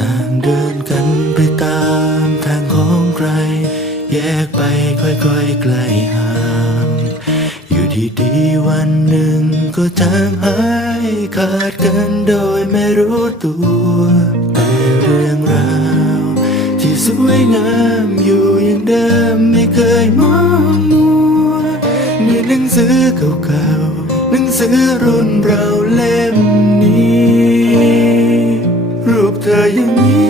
ต่างเดินกันไปตามทางของใคร แยกไปค่อยๆไกลห่างอยู่ดีๆวันหนึ่งก็จางหายขาดกันโดยไม่รู้ตัว แต่เรื่องราวที่สวยงามอยู่อย่างเดิมไม่เคยมองมัวในหนังสือเก่าๆหนังสือรุ่นเราเล่มนี้ เธอยังมี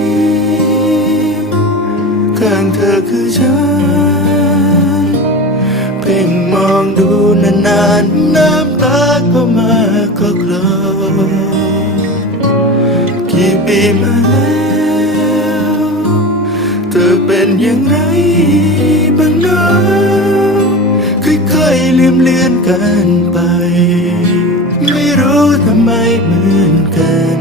ข้างเธอคือฉัน เพ่งมองดูนานๆน้ำตาก็มาก็คลอกี่ปีมาแล้วเธอเป็นอย่างไรบ้างนาะค่อยๆลืมเลือนกันไป ไม่รู้ทำไมเหมือนกัน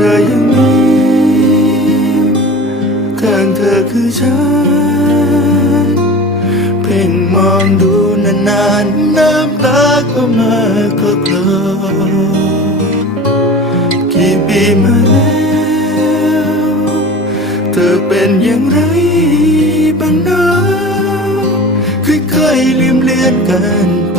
ธอยังมีข้างเธอคือฉัน เพ่งมองดูนานๆน้ำตาก็มาก็กลอกี่ปีมาแล้ว เธอเป็นอย่างไรบ้างเนะค่อยๆลืมเลือนกันไป